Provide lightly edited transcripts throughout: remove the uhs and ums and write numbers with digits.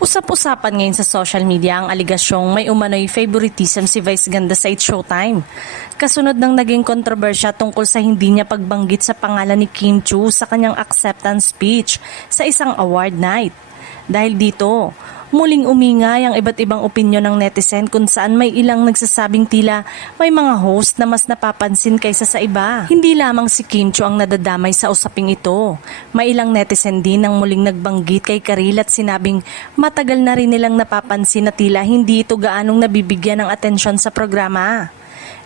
Usap-usapan ngayon sa social media ang aligasyong may umano'y favoritism si Vice Ganda sa It's Showtime. Kasunod ng naging kontrobersya tungkol sa hindi niya pagbanggit sa pangalan ni Kim Chiu sa kanyang acceptance speech sa isang award night. Dahil dito, muling umingay ang iba't ibang opinyon ng netizen kung saan may ilang nagsasabing tila may mga host na mas napapansin kaysa sa iba. Hindi lamang si Kim Chiu ang nadadamay sa usaping ito. May ilang netizen din ang muling nagbanggit kay Karil at sinabing matagal na rin nilang napapansin na tila hindi ito gaanong nabibigyan ng atensyon sa programa.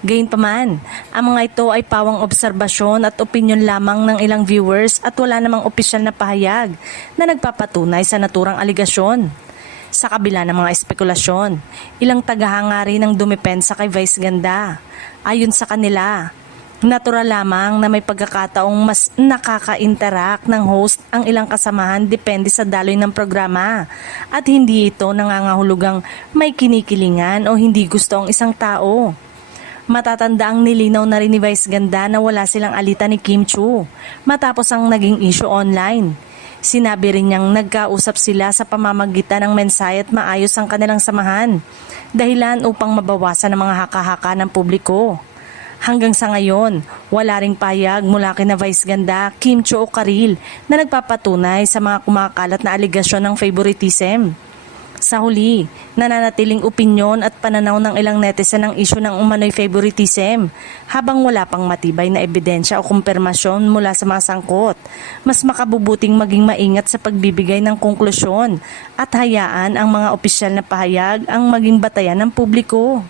Gayunpaman, ang mga ito ay pawang obserbasyon at opinyon lamang ng ilang viewers at wala namang opisyal na pahayag na nagpapatunay sa naturang aligasyon. Sa kabila ng mga espekulasyon, ilang tagahanga rin ang dumepensa kay Vice Ganda. Ayon sa kanila, natural lamang na may pagkakataong mas nakaka-interact ng host ang ilang kasamahan depende sa daloy ng programa at hindi ito nangangahulugang may kinikilingan o hindi gusto ang isang tao. Matatanda ang nilinaw na rin ni Vice Ganda na wala silang alitan ni Kim Chiu matapos ang naging issue online. Sinabi rin niyang nagkausap sila sa pamamagitan ng mensahe at maayos ang kanilang samahan, dahilan upang mabawasan ang mga haka-haka ng publiko. Hanggang sa ngayon, wala ring payag mula kina Vice Ganda, Kim Chiu o Karil na nagpapatunay sa mga kumakalat na aligasyon ng favoritism. Sa huli, nananatiling opinyon at pananaw ng ilang netizen ang isyu ng umano'y favoritism habang wala pang matibay na ebidensya o kumpirmasyon mula sa mga sangkot. Mas makabubuting maging maingat sa pagbibigay ng konklusyon at hayaan ang mga opisyal na pahayag ang maging batayan ng publiko.